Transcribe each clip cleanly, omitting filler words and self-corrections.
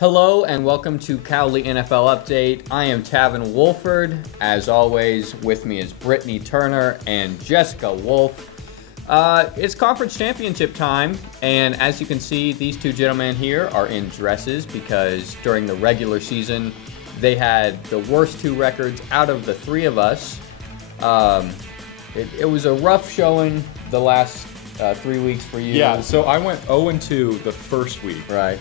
Hello and welcome to Cowley NFL Update. I am Taven Wohlford. As always, with me is Bryson Turner and Jessica Wolf. It's conference championship time, and as you can see, these two gentlemen here are in dresses because during the regular season, they had the worst two records out of the three of us. It was a rough showing the last 3 weeks for you. Yeah, so I went 0-2 the first week. Right.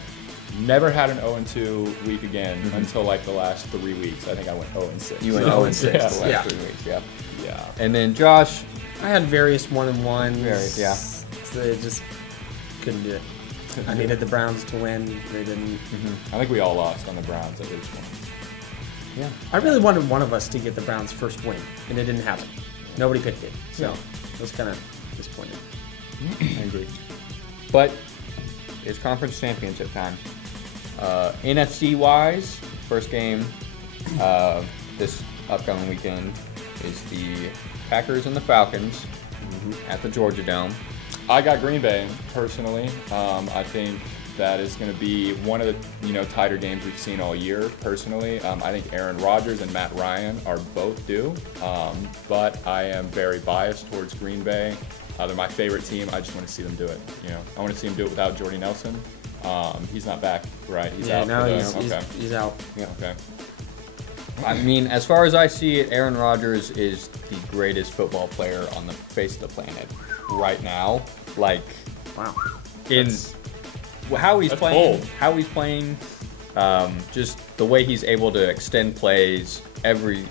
Never had an 0-2 week again until like the last 3 weeks. I think I went 0-6. You went 0-6 the last 3 weeks, yeah. Yeah. And then Josh. I had various 1-1s. Various, yeah. So I just couldn't do it. I needed the Browns to win. They didn't. I think we all lost on the Browns at least once. Yeah. I really wanted one of us to get the Browns' first win, and it didn't happen. Nobody picked it. So it was kind of disappointing. I agree. But it's conference championship time. NFC-wise, first game this upcoming weekend is the Packers and the Falcons at the Georgia Dome. I got Green Bay personally. I think that is going to be one of the tighter games we've seen all year. Personally, I think Aaron Rodgers and Matt Ryan are both due, but I am very biased towards Green Bay. They're my favorite team. I just want to see them do it. I want to see them do it without Jordy Nelson. He's not back, right? He's out. No, he's out. Yeah. Okay. I mean, as far as I see it, Aaron Rodgers is the greatest football player on the face of the planet right now. Like, wow. How he's playing, bold. just the way he's able to extend plays, every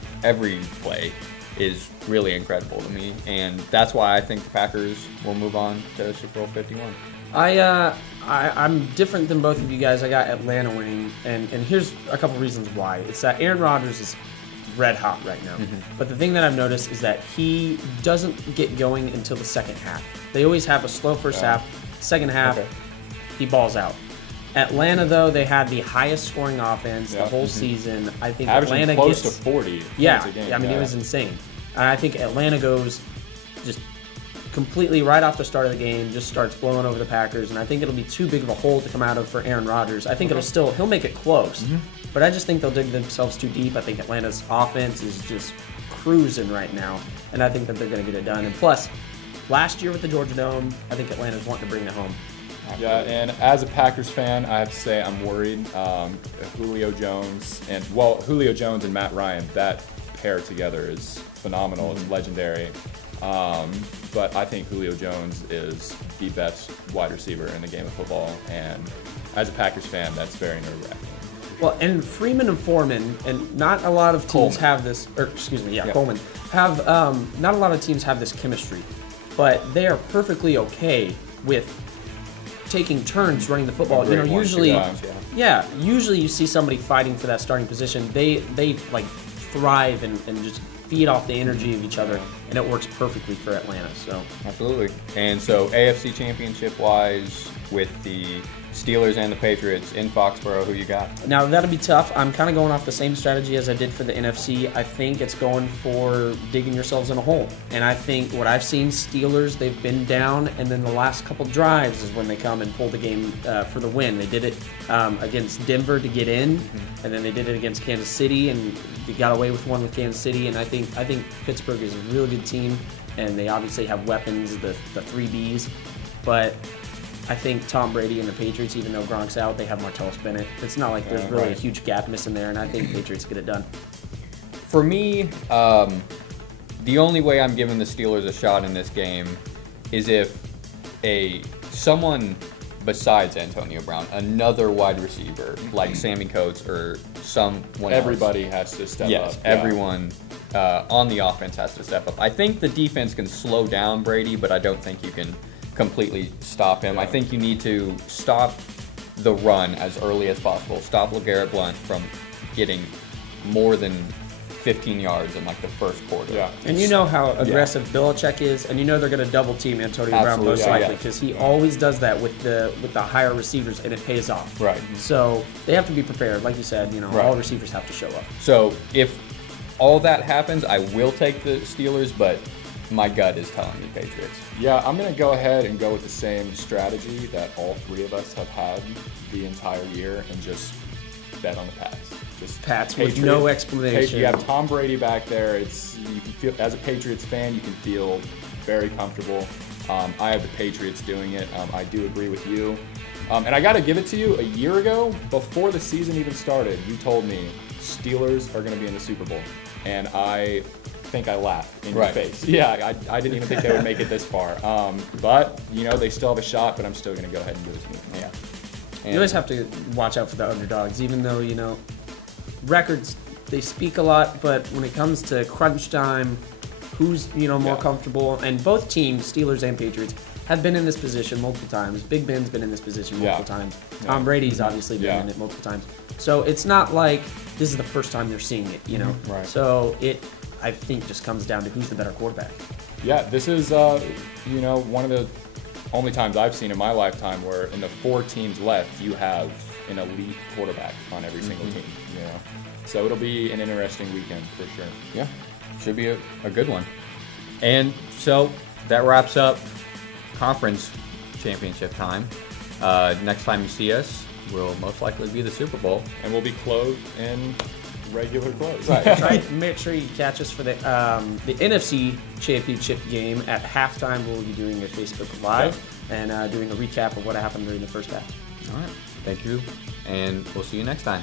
play is really incredible to me, and that's why I think the Packers will move on to Super Bowl 51. I'm different than both of you guys. I got Atlanta winning, and here's a couple reasons why. It's that Aaron Rodgers is red hot right now. But the thing that I've noticed is that he doesn't get going until the second half. They always have a slow first half, second half, he balls out. Atlanta, though, they had the highest scoring offense the whole season. I think averaging Atlanta close gets to 40 Yeah, points a game. I mean, it was insane. And I think Atlanta goes just completely right off the start of the game, just starts blowing over the Packers, and I think it'll be too big of a hole to come out of for Aaron Rodgers. I think he'll make it close, but I just think they'll dig themselves too deep. I think Atlanta's offense is just cruising right now, and I think that they're going to get it done. And plus, last year with the Georgia Dome, I think Atlanta's wanting to bring it home. Yeah, and as a Packers fan, I have to say I'm worried. Julio Jones and Matt Ryan, that pair together is phenomenal. It's legendary. But I think Julio Jones is the best wide receiver in the game of football, and as a Packers fan, that's very nerve-wracking. Well, and Freeman and Foreman, and not a lot of teams have this, Coleman, have, not a lot of teams have this chemistry, but they are perfectly okay with taking turns running the football. Usually you see somebody fighting for that starting position. They like thrive and just feed off the energy of each other, and it works perfectly for Atlanta. So absolutely. And so AFC Championship wise, with the Steelers and the Patriots in Foxborough, who you got? Now that'll be tough. I'm kind of going off the same strategy as I did for the NFC. I think it's going for digging yourselves in a hole. And I think what I've seen, Steelers, they've been down, and then the last couple drives is when they come and pull the game for the win. They did it against Denver to get in, and then they did it against Kansas City, and they got away with one with Kansas City. And I think Pittsburgh is a really good team, and they obviously have weapons, the 3Bs, but I think Tom Brady and the Patriots, even though Gronk's out, they have Martellus Bennett. It's not like there's really a huge gap missing there, and I think Patriots get it done. For me, the only way I'm giving the Steelers a shot in this game is if someone besides Antonio Brown, another wide receiver like Sammy Coates or someone Everybody else. has to step up. Yes, everyone on the offense has to step up. I think the defense can slow down Brady, but I don't think you can completely stop him. I think you need to stop the run as early as possible. Stop LeGarrette Blount from getting more than 15 yards in like the first quarter. Yeah. And you know how aggressive Belichick is, and you know they're going to double team Antonio Brown most likely because he always does that with the higher receivers, and it pays off. Right. So they have to be prepared. Like you said, all receivers have to show up. So if all that happens, I will take the Steelers, but my gut is telling me Patriots. Yeah, I'm going to go ahead and go with the same strategy that all three of us have had the entire year and just bet on the Pats. Just Pats with no explanation. You have Tom Brady back there. You can feel, as a Patriots fan, you can feel very comfortable. I have the Patriots doing it. I do agree with you. And I got to give it to you, a year ago, before the season even started, you told me Steelers are going to be in the Super Bowl. And I think I laughed in your face. Yeah, I didn't even think they would make it this far. But, they still have a shot, but I'm still going to go ahead and give it to them. Yeah. You always have to watch out for the underdogs, even though, records, they speak a lot, but when it comes to crunch time, who's, more comfortable, and both teams, Steelers and Patriots, have been in this position multiple times. Big Ben's been in this position multiple times. Tom Brady's obviously been in it multiple times. So it's not like this is the first time they're seeing it, Right. So it, I think, just comes down to who's the better quarterback. Yeah, this is, one of the only times I've seen in my lifetime where in the 4 teams left, you have an elite quarterback on every single team, So it'll be an interesting weekend for sure. Yeah, should be a good one. And so that wraps up conference championship time. Next time you see us, will most likely be the Super Bowl. And we'll be clothed in regular clothes. Right. That's right. Make sure you catch us for the NFC Championship game. At halftime, we'll be doing a Facebook Live and doing a recap of what happened during the first half. All right. Thank you, and we'll see you next time.